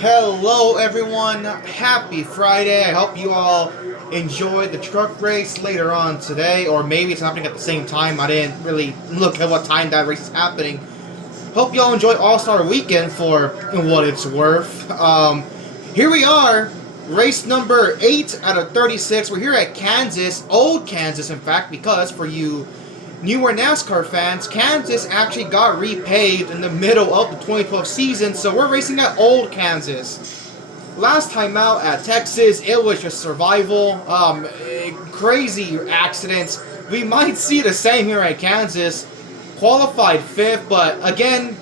Hello everyone, happy Friday. I hope you all enjoyed the truck race later on today, or maybe it's happening at the same time. I didn't really look at what time that race is happening. Hope you all enjoy All-Star Weekend for what it's worth. Here we are, race number 8 out of 36. We're here at Kansas, old Kansas in fact, because for you newer NASCAR fans, Kansas actually got repaved in the middle of the 2012 season, so we're racing at old Kansas. Last time out at Texas, it was just survival, crazy accidents. We might see the same here at Kansas. Qualified 5th, but again,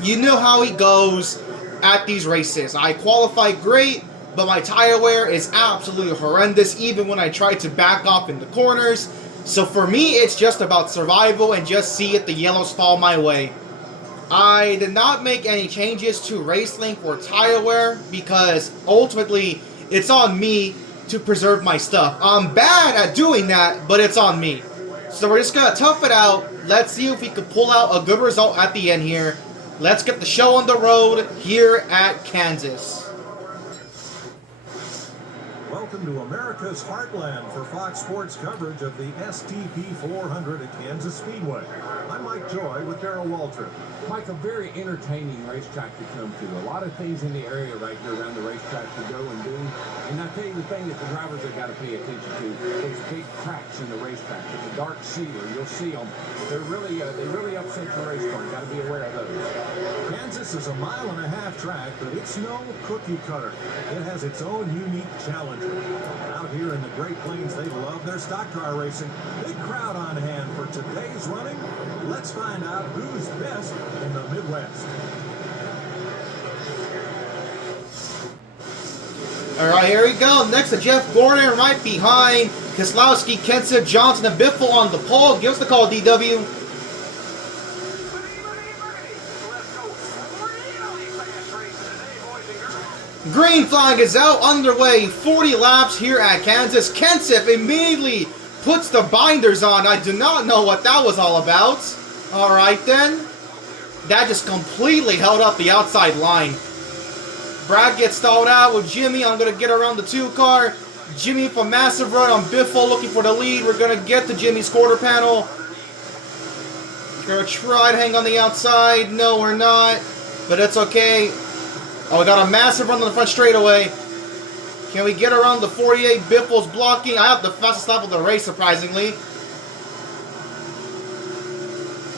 you know how it goes at these races. I qualified great, but my tire wear is absolutely horrendous, even when I try to back off in the corners. So for me, it's just about survival and just see if the yellows fall my way. I did not make any changes to race length or tire wear because ultimately it's on me to preserve my stuff. I'm bad at doing that, but it's on me. So we're just going to tough it out. Let's see if we can pull out a good result at the end here. Let's get the show on the road here at Kansas. Welcome to America's Heartland for Fox Sports coverage of the STP 400 at Kansas Speedway. I'm Mike Joy with Darrell Waltrip. Mike, a very entertaining racetrack to come to. A lot of things in the area right here around the racetrack to go and do. And I tell you the thing that the drivers have got to pay attention to, those big cracks in the racetrack. With the dark sealer, you'll see them. They really upset your race car. Got to be aware of those. Kansas is a 1.5 mile track, but it's no cookie cutter. It has its own unique challenger. Out here in the Great Plains, they love their stock car racing. Big crowd on hand for today's running. Let's find out who's best in the Midwest. Alright, here we go. Next to Jeff Gordon, right behind Keselowski, Kenseth, Johnson, and Biffle on the pole. Give us the call, DW. Green flag is out, underway, 40 laps here at Kansas. Kenseth immediately puts the binders on. I do not know what that was all about. Alright then. That just completely held up the outside line. Brad gets stalled out with Jimmy. I'm going to get around the 2 car. Jimmy for massive run on Biffle looking for the lead. We're going to get to Jimmy's quarter panel. We're going to try to hang on the outside. No, we're not. But it's okay. Oh, we got a massive run on the front straightaway. Can we get around the 48? Biffle's blocking. I have the fastest lap of the race, surprisingly.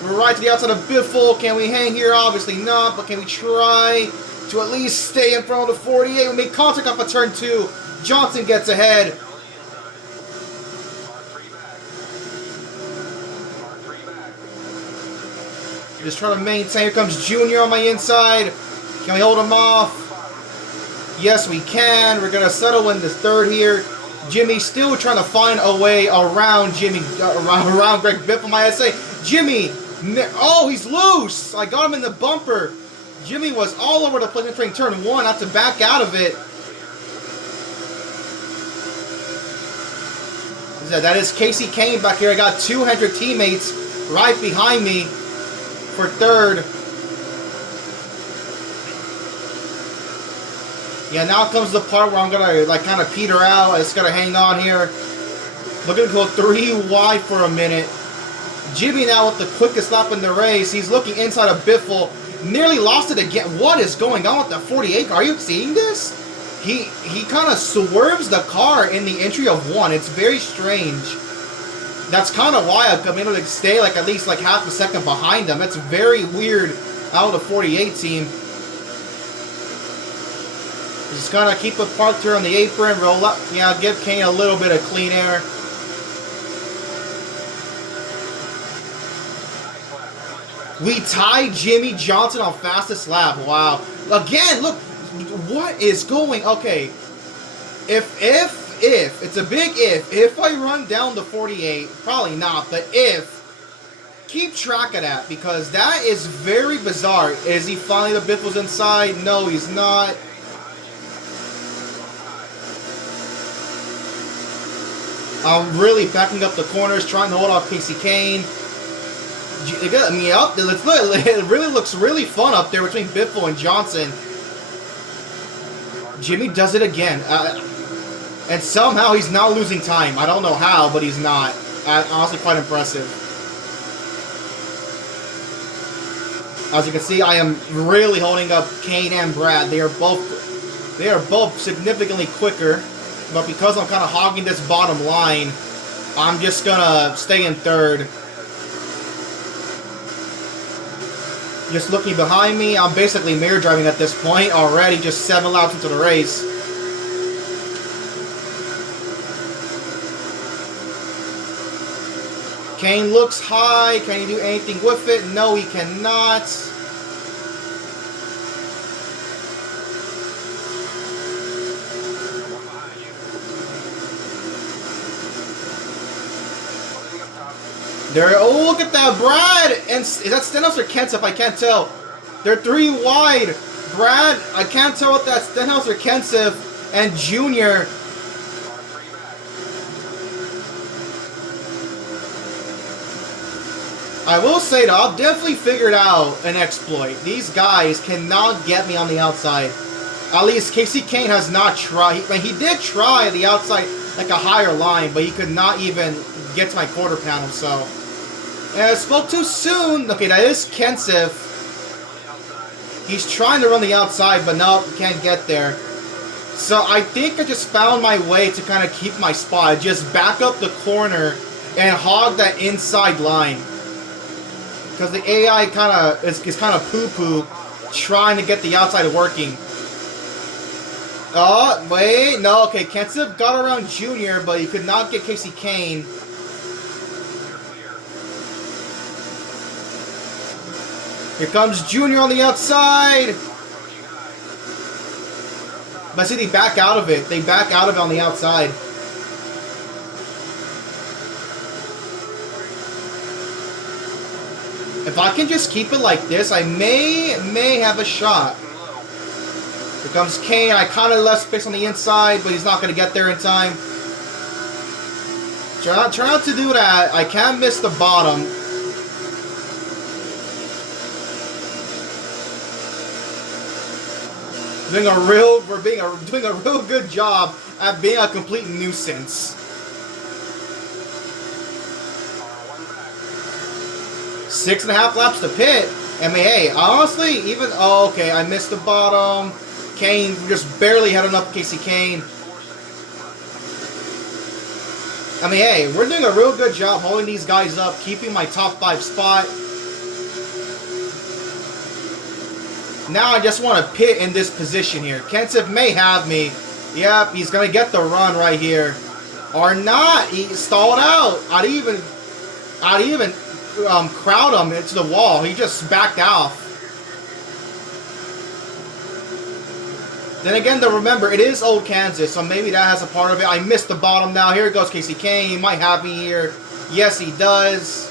We're right to the outside of Biffle. Can we hang here? Obviously not, but can we try to at least stay in front of the 48? We make contact off of turn 2. Johnson gets ahead. Just trying to maintain. Here comes Junior on my inside. Can we hold him off? Yes, we can. We're going to settle in the 3rd here. Jimmy still trying to find a way around around Greg Biffle, might I say. Jimmy, oh, he's loose. I got him in the bumper. Jimmy was all over the place entering turn 1. I have to back out of it. That is Casey Kane back here. I got 2 Hendrick teammates right behind me for 3rd. Yeah, now comes the part where I'm going to kind of peter out. I just got to hang on here. Looking to go 3 wide for a minute. Jimmy now with the quickest lap in the race. He's looking inside of Biffle. Nearly lost it again. What is going on with the 48? Are you seeing this? He kind of swerves the car in the entry of 1. It's very strange. That's kind of why I've been able to stay at least half a second behind him. That's very weird out of the 48 team. Just gonna keep it parked here on the apron, roll up. Yeah, give Kane a little bit of clean air. We tied Jimmy Johnson on fastest lap. Wow. Again, look, what is going? Okay, if it's a big if I run down the 48, probably not, but keep track of that because that is very bizarre. Is he finally the Biffle's inside? No, he's not. I'm really backing up the corners, trying to hold off Casey Kane. I mean, it really looks really fun up there between Biffle and Johnson. Jimmy does it again. And somehow he's not losing time. I don't know how, but he's not. Honestly, quite impressive. As you can see, I am really holding up Kane and Brad. They are both significantly quicker. But because I'm kind of hogging this bottom line, I'm just gonna stay in third. Just looking behind me, I'm basically mirror driving at this point already, just 7 laps into the race. Kane looks high. Can he do anything with it? No, he cannot. Oh, look at that, Brad! And is that Stenhouse or Kenseth? I can't tell. They're 3 wide. Brad, I can't tell if that's Stenhouse or Kenseth. And Junior. I will say, though, I've definitely figured out an exploit. These guys cannot get me on the outside. At least Casey Kane has not tried. He did try the outside, like a higher line, but he could not even get to my quarter panel, so... And I spoke too soon. Okay, that is Kenseth. He's trying to run the outside, but no, can't get there. So I think I just found my way to kind of keep my spot. Just back up the corner and hog that inside line. Because the AI is kind of poo-poo trying to get the outside working. Oh, wait. No, okay. Kenseth got around Junior, but he could not get Casey Kane. Here comes Junior on the outside. But see, they back out of it. They back out of it on the outside. If I can just keep it like this, I may have a shot. Here comes Kane. I kind of left space on the inside, but he's not going to get there in time. Try not to do that. I can't miss the bottom. Doing a real good job at being a complete nuisance. 6.5 laps to pit. I mean, hey, honestly, even... Oh, okay, I missed the bottom. Kane just barely had enough Casey Kane. I mean, hey, we're doing a real good job holding these guys up, keeping my top 5 spot. Now I just want to pit in this position here. Kenseth may have me. Yep, he's going to get the run right here. Or not. He stalled out. I'd even crowd him into the wall. He just backed off. Then again, though, remember, it is old Kansas, so maybe that has a part of it. I missed the bottom now. Here goes Casey Kane. He might have me here. Yes, he does.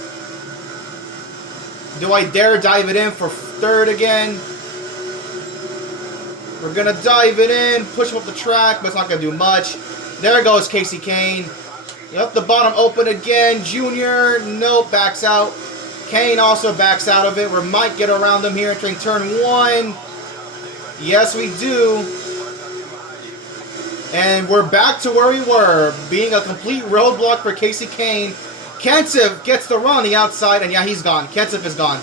Do I dare dive it in for third again? We're going to dive it in, push him up the track, but it's not going to do much. There goes Casey Kane. Left the bottom open again. Junior, nope, backs out. Kane also backs out of it. We might get around him here entering turn 1. Yes, we do. And we're back to where we were, being a complete roadblock for Casey Kane. Kenseth gets the run on the outside, and yeah, he's gone. Kenseth is gone.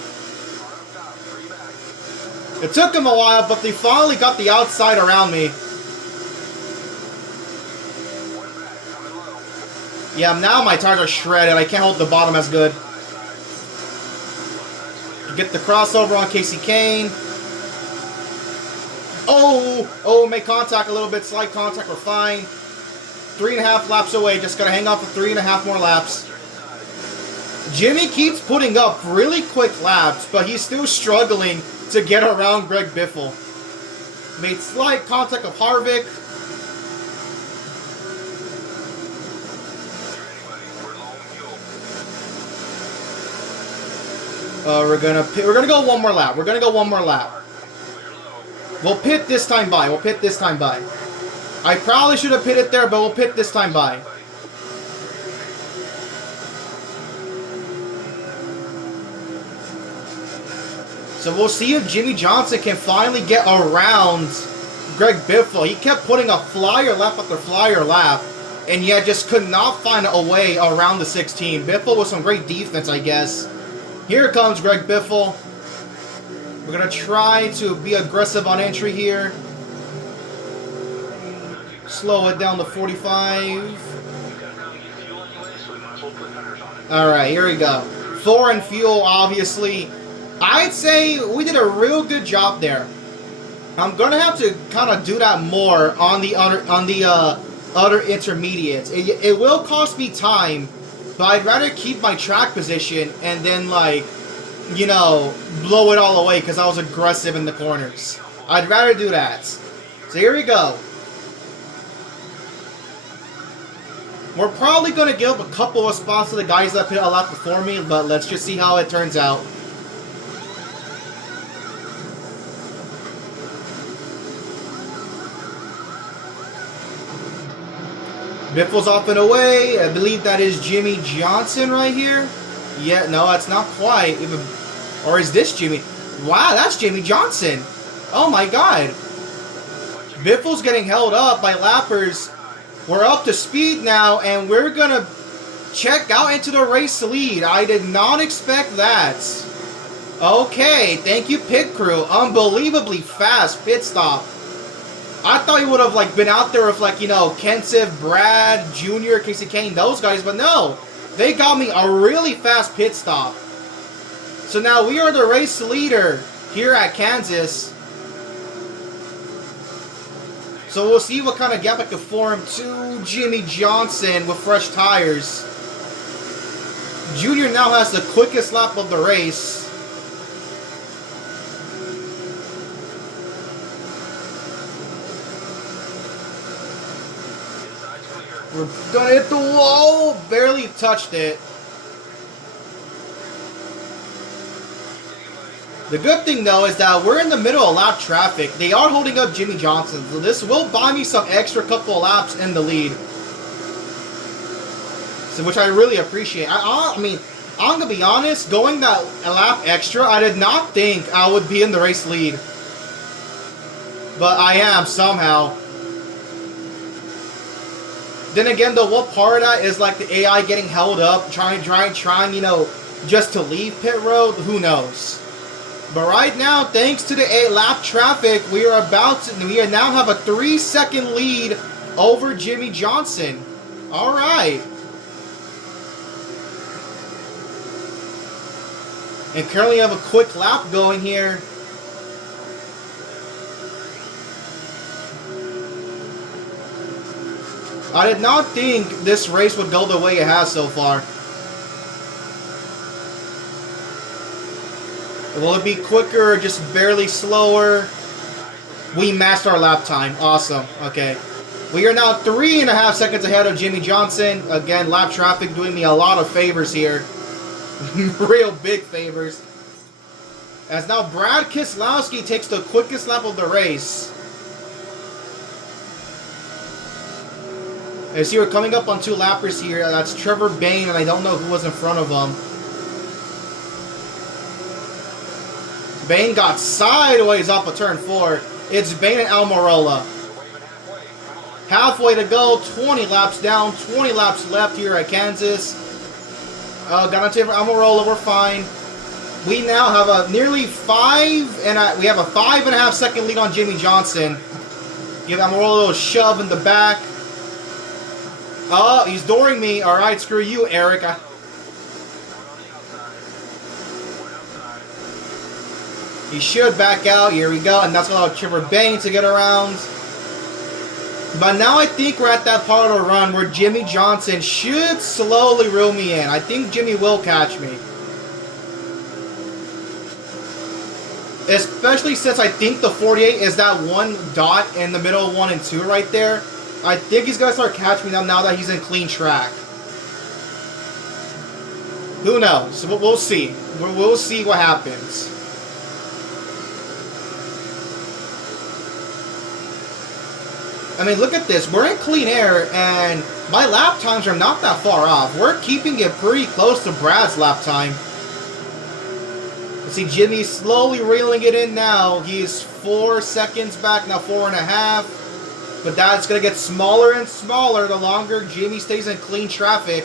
It took him a while, but they finally got the outside around me. Yeah, now my tires are shredded. I can't hold the bottom as good. Get the crossover on Casey Kane. Oh, make contact a little bit. Slight contact, we're fine. 3.5 laps away. Just gotta hang on for 3.5 more laps. Jimmy keeps putting up really quick laps, but he's still struggling to get around Greg Biffle. Made slight contact of Harvick. We're gonna go one more lap. We're gonna go one more lap. We'll pit this time by. We'll pit this time by. I probably should have pitted there, but we'll pit this time by. So we'll see if Jimmy Johnson can finally get around Greg Biffle. He kept putting a flyer lap after flyer lap, and yet just could not find a way around the 16. Biffle with some great defense, I guess. Here comes Greg Biffle. We're going to try to be aggressive on entry here. Slow it down to 45. Alright, here we go. Foreign fuel, obviously. I'd say we did a real good job there. I'm going to have to kind of do that more on the other intermediates. It will cost me time, but I'd rather keep my track position and then, like, you know, blow it all away because I was aggressive in the corners. I'd rather do that. So here we go. We're probably going to give up a couple of spots to the guys that pit a lot before me, but let's just see how it turns out. Biffle's off and away. I believe that is Jimmy Johnson right here. Yeah, no, that's not quite. Or is this Jimmy? Wow, that's Jimmy Johnson. Oh my god. Biffle's getting held up by lappers. We're up to speed now, and we're going to check out into the race lead. I did not expect that. Okay, thank you, pit crew. Unbelievably fast pit stop. I thought he would have, like, been out there with, like, you know, Kensiv, Brad, Jr., Casey Kane, those guys, but no. They got me a really fast pit stop. So now we are the race leader here at Kansas. So we'll see what kind of gap I can form to Jimmy Johnson with fresh tires. Junior now has the quickest lap of the race. We're gonna hit the wall. Barely touched it. The good thing, though, is that we're in the middle of lap traffic. They are holding up Jimmy Johnson, so this will buy me some extra couple of laps in the lead. So, which I really appreciate. I mean, I'm going to be honest, going that lap extra, I did not think I would be in the race lead. But I am, somehow. Then again, though, what part of that is like the AI getting held up, trying, you know, just to leave pit road? Who knows? But right now, thanks to the lap traffic, we now have a 3-second lead over Jimmy Johnson. All right. And currently have a quick lap going here. I did not think this race would go the way it has so far. Will it be quicker or just barely slower? We matched our lap time. Awesome. Okay. We are now 3.5 seconds ahead of Jimmy Johnson. Again, lap traffic doing me a lot of favors here. Real big favors. As now Brad Keselowski takes the quickest lap of the race. I see we're coming up on 2 lappers here. That's Trevor Bayne, and I don't know who was in front of him. Bayne got sideways off of turn 4. It's Bayne and Almirola. Halfway to go, 20 laps down, 20 laps left here at Kansas. Got on to Almirola, we're fine. We now have a nearly 5.5 second lead on Jimmy Johnson. Give Almirola a little shove in the back. Oh, he's dooring me. All right, screw you, Eric. He should back out. Here we go. And that's going to allow Trevor Bayne to get around. But now I think we're at that part of the run where Jimmy Johnson should slowly reel me in. I think Jimmy will catch me. Especially since I think the 48 is that one dot in the middle of 1 and 2 right there. I think he's going to start catching me now that he's in clean track. Who knows? We'll see. We'll see what happens. I mean, look at this. We're in clean air, and my lap times are not that far off. We're keeping it pretty close to Brad's lap time. See, Jimmy's slowly reeling it in now. He's 4 seconds back, now 4.5. But that's going to get smaller and smaller the longer Jimmy stays in clean traffic.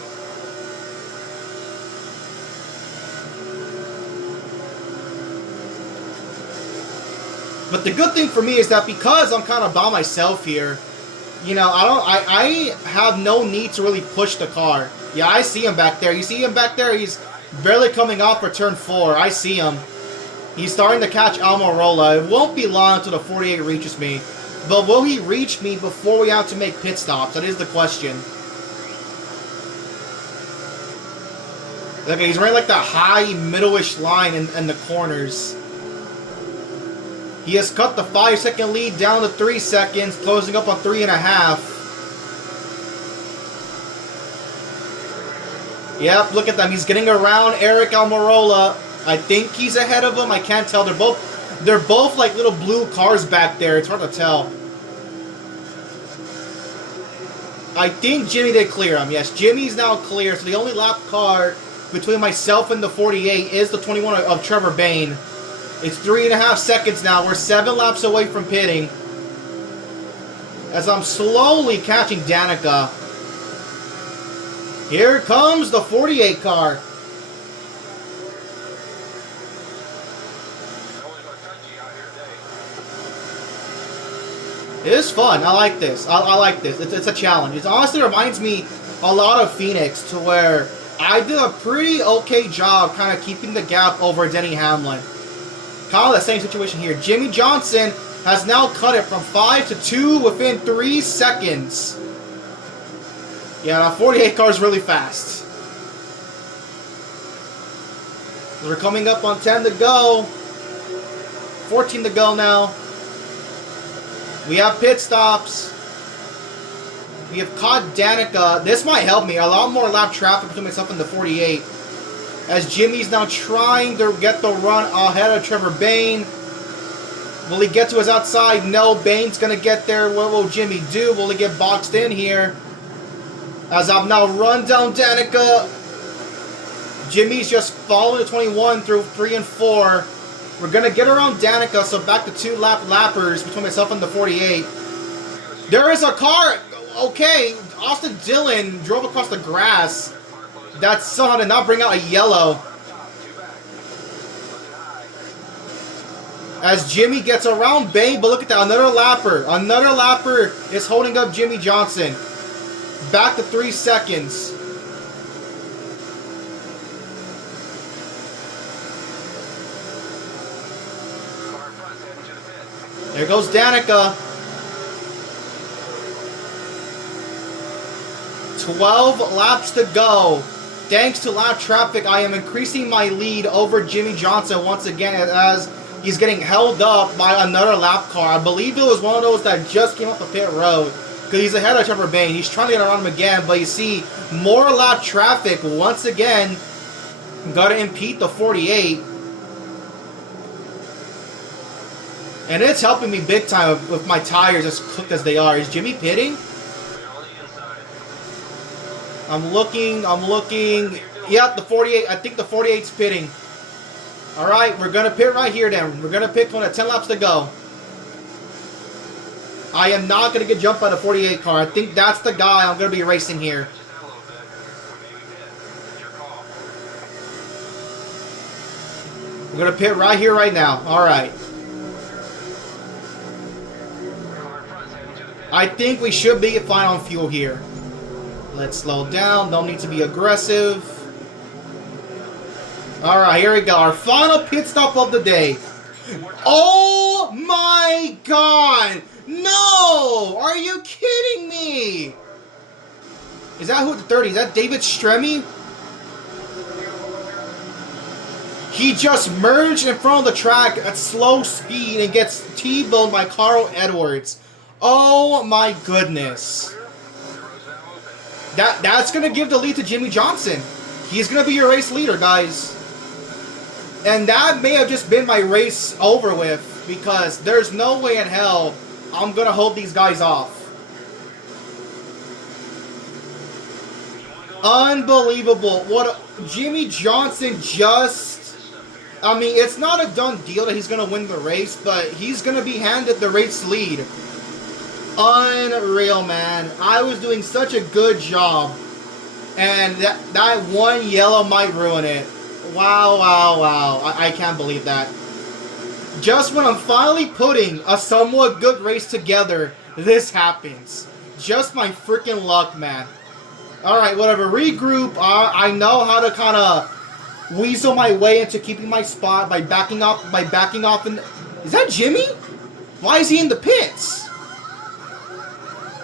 But the good thing for me is that because I'm kind of by myself here, you know, I have no need to really push the car. Yeah, I see him back there. You see him back there? He's barely coming off for turn 4. I see him. He's starting to catch Almirola. It won't be long until the 48 reaches me. But will he reach me before we have to make pit stops? That is the question. Okay, he's running like the high, middle-ish line in the corners. He has cut the 5-second lead down to 3 seconds, closing up on 3.5. Yep, look at them. He's getting around Eric Almirola. I think he's ahead of him. I can't tell. They're both like little blue cars back there. It's hard to tell. I think Jimmy did clear him. Yes, Jimmy's now clear. So the only lap car between myself and the 48 is the 21 of Trevor Bayne. It's 3.5 seconds now. We're 7 laps away from pitting. As I'm slowly catching Danica. Here comes the 48 car. It is fun. I like this. I like this. It's a challenge. It honestly reminds me a lot of Phoenix, to where I did a pretty okay job kind of keeping the gap over Denny Hamlin. Kind of the same situation here. Jimmy Johnson has now cut it from 5 to 2 within 3 seconds. Yeah, that 48 car is really fast. We're coming up on 10 to go. 14 to go now. We have pit stops. We have caught Danica. This might help me. A lot more lap traffic between myself and the 48. As Jimmy's now trying to get the run ahead of Trevor Bayne. Will he get to his outside? No, Bayne's going to get there. What will Jimmy do? Will he get boxed in here? As I've now run down Danica. Jimmy's just following the 21 through 3 and 4. We're going to get around Danica, so back to 2 lappers between myself and the 48. There is a car. Okay, Austin Dillon drove across the grass. That somehow did not bring out a yellow. As Jimmy gets around Bayne, but look at that, another lapper. Another lapper is holding up Jimmy Johnson. Back to 3 seconds. There goes Danica. 12 laps to go. Thanks to lap traffic, I am increasing my lead over Jimmy Johnson once again as he's getting held up by another lap car. I believe it was one of those that just came off the pit road because he's ahead of Trevor Bayne. He's trying to get around him again, but you see more lap traffic once again. Got to impede the 48. And it's helping me big time with my tires as cooked as they are. Is Jimmy pitting? I'm looking. Yep, the 48. I think the 48's pitting. All right, we're going to pit right here then. We're going to pit when at 10 laps to go. I am not going to get jumped by the 48 car. I think that's the guy I'm going to be racing here. We're going to pit right here, right now. All right. I think we should be fine on fuel here. Let's slow down. Don't need to be aggressive. All right, here we go. Our final pit stop of the day. Oh my God! No! Are you kidding me? Is that who at the 30? Is that David Stremme? He just merged in front of the track at slow speed and gets T-boned by Carl Edwards. Oh my goodness. That's going to give the lead to Jimmy Johnson. He's going to be your race leader, guys. And that may have just been my race over with, because there's no way in hell I'm going to hold these guys off. Unbelievable. Jimmy Johnson just I mean, it's not a done deal that he's going to win the race, but he's going to be handed the race lead. Unreal, man. I was doing such a good job, and that one yellow might ruin it. Wow, wow, wow. I can't believe that. Just when I'm finally putting a somewhat good race together, this happens. Just my freaking luck, man. Alright, whatever. Regroup. I know how to kind of weasel my way into keeping my spot by backing off. Is that Jimmy? Why is he in the pits?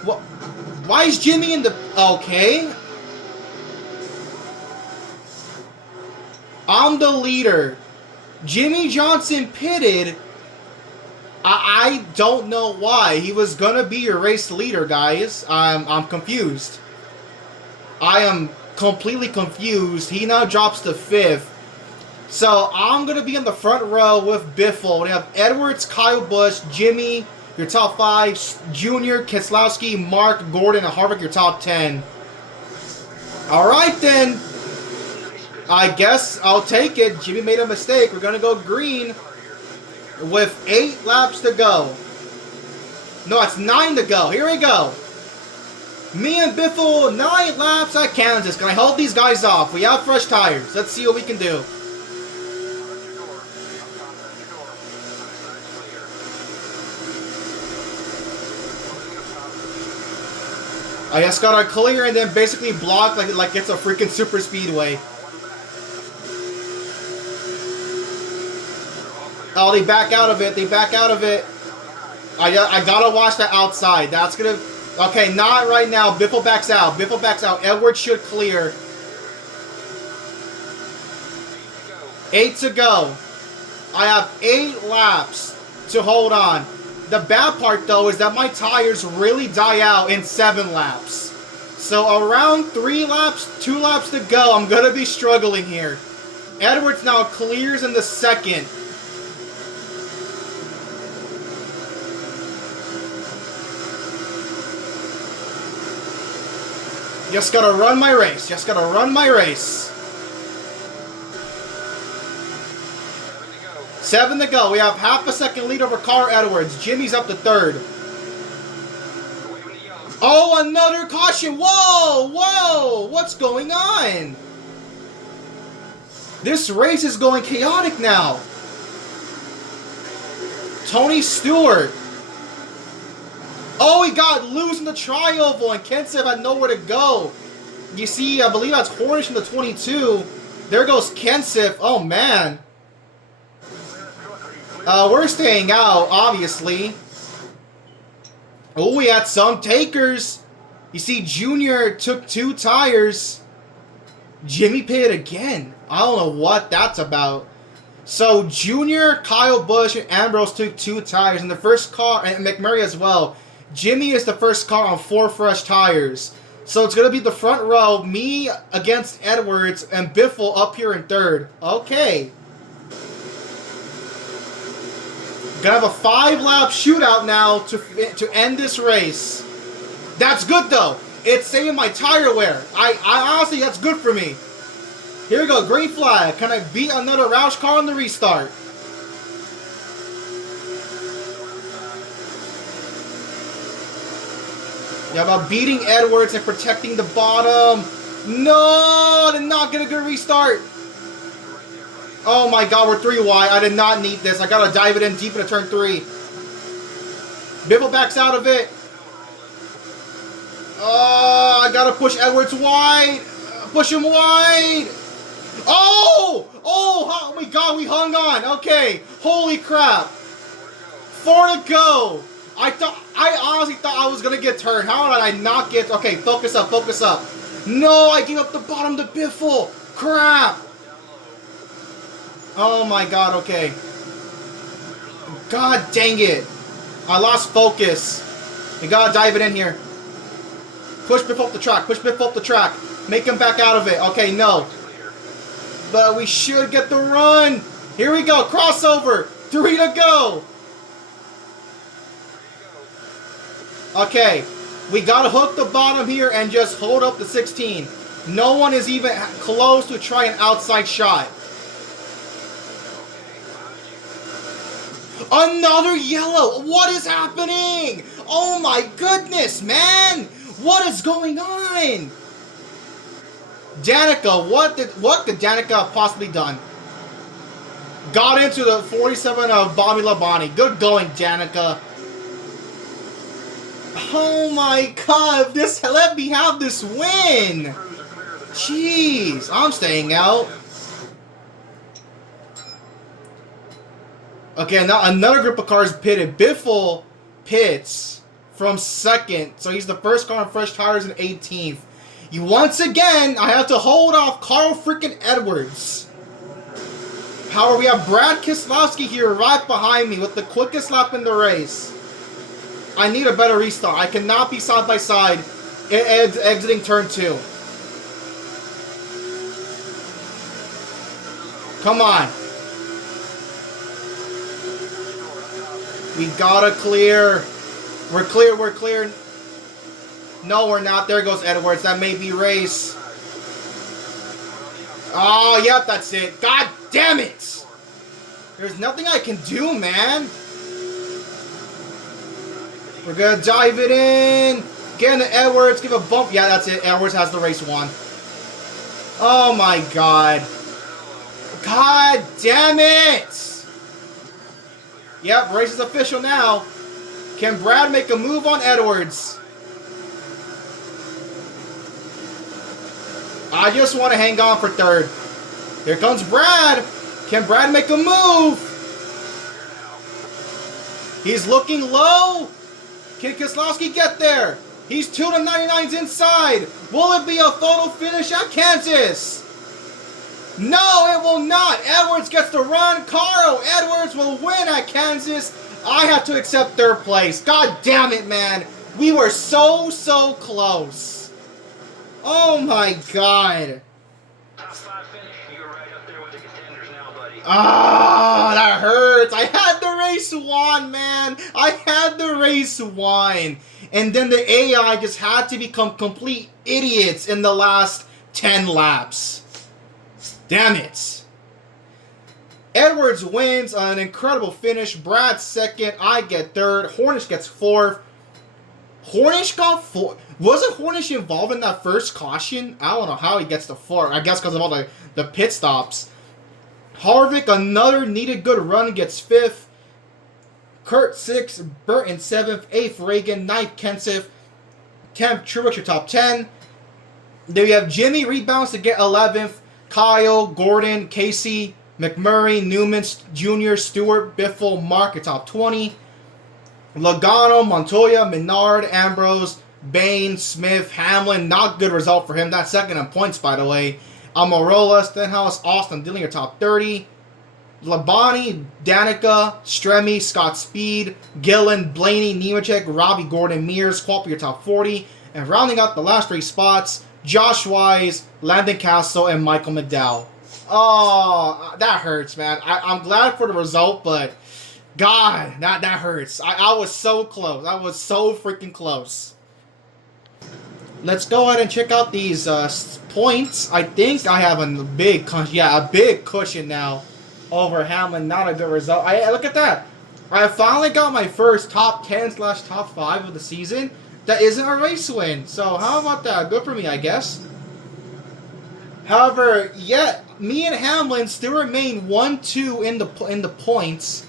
What? Why is Jimmy in the... Okay. I'm the leader. Jimmy Johnson pitted. I don't know why. He was gonna be your race leader, guys. I'm confused. I am completely confused. He now drops to 5th. So I'm gonna be in the front row with Biffle. We have Edwards, Kyle Busch, Jimmy, your top 5, Junior, Keselowski, Mark, Gordon, and Harvick, your top 10. Alright then. I guess I'll take it. Jimmy made a mistake. We're gonna go green with 8 laps to go. No, it's 9 to go. Here we go. Me and Biffle, 9 laps at Kansas. Can I hold these guys off? We have fresh tires. Let's see what we can do. I just gotta clear and then basically block like it's a freaking super speedway. Oh, they back out of it. They back out of it. I gotta watch that outside. That's gonna... Okay, not right now. Biffle backs out. Biffle backs out. Edwards should clear. 8 to go. I have 8 laps to hold on. The bad part, though, is that my tires really die out in 7 laps. So around 3 laps, 2 laps to go, I'm gonna be struggling here. Edwards now clears in the second. Just gotta run my race. Just gotta run my race. 7 to go. We have half a second lead over Carl Edwards. Jimmy's up to 3rd. Oh, another caution. Whoa, whoa. What's going on? This race is going chaotic now. Tony Stewart. Oh, he got loose in the tri-oval, and Kenseth had nowhere to go. You see, I believe that's Hornish in the 22. There goes Kenseth. Oh, man. We're staying out, obviously. Oh, we had some takers. You see, Junior took 2 tires. Jimmy pitted again. I don't know what that's about. So, Junior, Kyle Busch, and Ambrose took 2 tires. And the first car, and McMurray as well. Jimmy is the first car on 4 fresh tires. So it's going to be the front row, me against Edwards, and Biffle up here in 3rd. Okay. Gonna have a 5-lap shootout now to end this race. That's good, though. It's saving my tire wear. I honestly, that's good for me. Here we go, green flag. Can I beat another Roush car on the restart? Yeah, about beating Edwards and protecting the bottom. No, did not get a good restart. Oh my god, we're 3 wide. I did not need this. I gotta dive it in deep into turn 3. Biffle backs out of it. Oh, I gotta push Edwards wide. Push him wide. Oh! Oh my god, we hung on. Okay. Holy crap. 4 to go. I honestly thought I was gonna get turned. How did I not get... Okay, focus up, focus up. No, I gave up the bottom to Biffle. Crap. Oh my god, okay. God dang it. I lost focus. We gotta dive it in here. Push Biffle up the track, push Biffle up the track. Make him back out of it. Okay, no. But we should get the run. Here we go, crossover. 3 to go. Okay, we gotta hook the bottom here and just hold up the 16. No one is even close to try an outside shot. Another yellow. What is happening? Oh my goodness, man. What is going on? Danica, what could Danica have possibly done? Got into the 47 of Bobby Labonte. Good going, Danica. Oh my god, let me have this win. Jeez, I'm staying out. Okay, now another group of cars pitted. Biffle pits from second, so he's the first car on fresh tires and 18th. Once again, I have to hold off Carl freaking Edwards. However, we have Brad Keselowski here right behind me with the quickest lap in the race. I need a better restart. I cannot be side by side exiting turn 2. Come on. We gotta clear. We're clear, we're clear. No, we're not. There goes Edwards. That may be race. Oh, yep, that's it. God damn it. There's nothing I can do, man. We're gonna dive it in. Get into Edwards. Give a bump. Yeah, that's it. Edwards has the race won. Oh, my God. God damn it. Yep, race is official now. Can Brad make a move on Edwards? I just want to hang on for third. Here comes Brad. Can Brad make a move? He's looking low. Can Keselowski get there? He's 2 to 99s inside. Will it be a photo finish at Kansas? No, it will not. Edwards gets the run. Carl Edwards will win at Kansas. I have to accept third place. God damn it, man. We were so close. Oh my God. Top 5 finish. You're right up there with the contenders now, buddy. Ah, that hurts. I had the race won, man. I had the race won. And then the AI just had to become complete idiots in the last 10 laps. Damn it. Edwards wins an incredible finish. Brad second. I get third. Hornish gets fourth. Hornish got fourth. Wasn't Hornish involved in that first caution? I don't know how he gets to fourth. I guess because of all the pit stops. Harvick, another needed good run, gets fifth. Kurt sixth. Burton seventh. Eighth. Reagan. Ninth. Kenseth. 10th. Truex, your top 10. Then we have Jimmy rebounds to get 11th. Kyle, Gordon, Casey, McMurray, Newman, Jr., Stewart, Biffle, Mark, your top 20. Logano, Montoya, Menard, Ambrose, Bain, Smith, Hamlin. Not good result for him. That's second in points, by the way. Almirola, Stenhouse, Austin Dillon, your top 30. Labonte, Danica, Stremme, Scott Speed, Gillen, Blaney, Nemechek, Robbie Gordon, Mears, Qualp, your top 40. And rounding out the last 3 spots, Josh Wise, Landon Castle, and Michael McDowell. Oh, that hurts, man. I'm glad for the result, but God, that hurts. I was so close. I was so freaking close. Let's go ahead and check out these points. I think I have a big cushion now over Hamlin. Not a good result. Look at that. I finally got my first top 10/top 5 of the season. That isn't a race win. So how about that? Good for me, I guess. However, yeah, me and Hamlin still remain 1-2 in the points.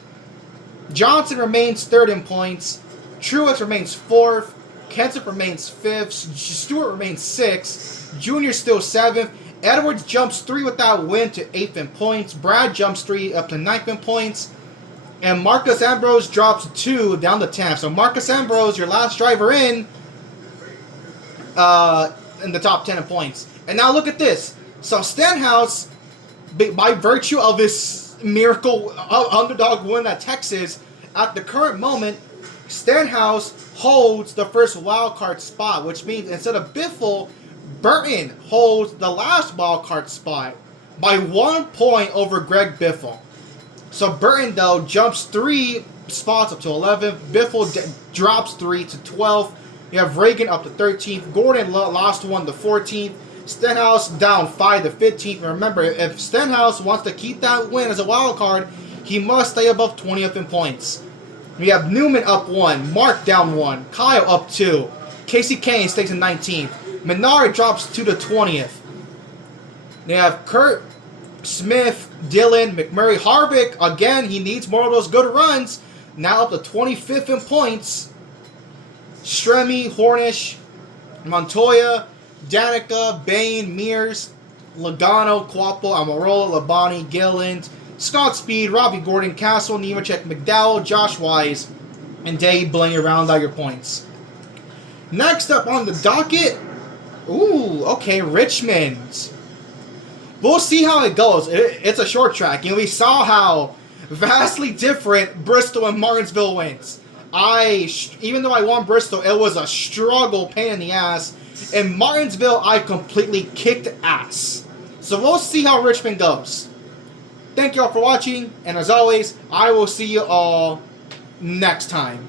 Johnson remains third in points. Truex remains fourth. Kenseth remains fifth. Stewart remains sixth. Jr. still seventh. Edwards jumps 3 with that win to 8th in points. Brad jumps 3 up to 9th in points. And Marcus Ambrose drops 2 down to 10th. So Marcus Ambrose, your last driver in the top 10 in points. And now look at this. So Stenhouse, by virtue of his miracle underdog win at Texas, at the current moment, Stenhouse holds the first wild card spot, which means instead of Biffle, Burton holds the last wild card spot by 1 point over Greg Biffle. So Burton, though, jumps 3 spots up to 11th. Biffle drops 3 to 12th. You have Reagan up to 13th. Gordon lost 1 to 14th. Stenhouse down 5 to 15th. And remember, if Stenhouse wants to keep that win as a wild card, He must stay above 20th in points. We have Newman up 1, Mark down 1, Kyle up 2, Casey Kane stays in 19th, Menard drops to the 20th. They have Kurt, Smith, Dylan, McMurray, Harvick. Again, he needs more of those good runs. Now up to 25th in points. Stremme, Hornish, Montoya, Danica, Bain, Mears, Logano, Quapo, Amarola, Labonte, Gilliland, Scott Speed, Robbie Gordon, Castle, Nemechek, McDowell, Josh Wise, and Dave Blaney round out your points. Next up on the docket, Richmond. We'll see how it goes. It's a short track, and we saw how vastly different Bristol and Martinsville went. Even though I won Bristol, it was a struggle, pain in the ass. In Martinsville, I completely kicked ass. So we'll see how Richmond goes. Thank you all for watching, and as always, I will see you all next time.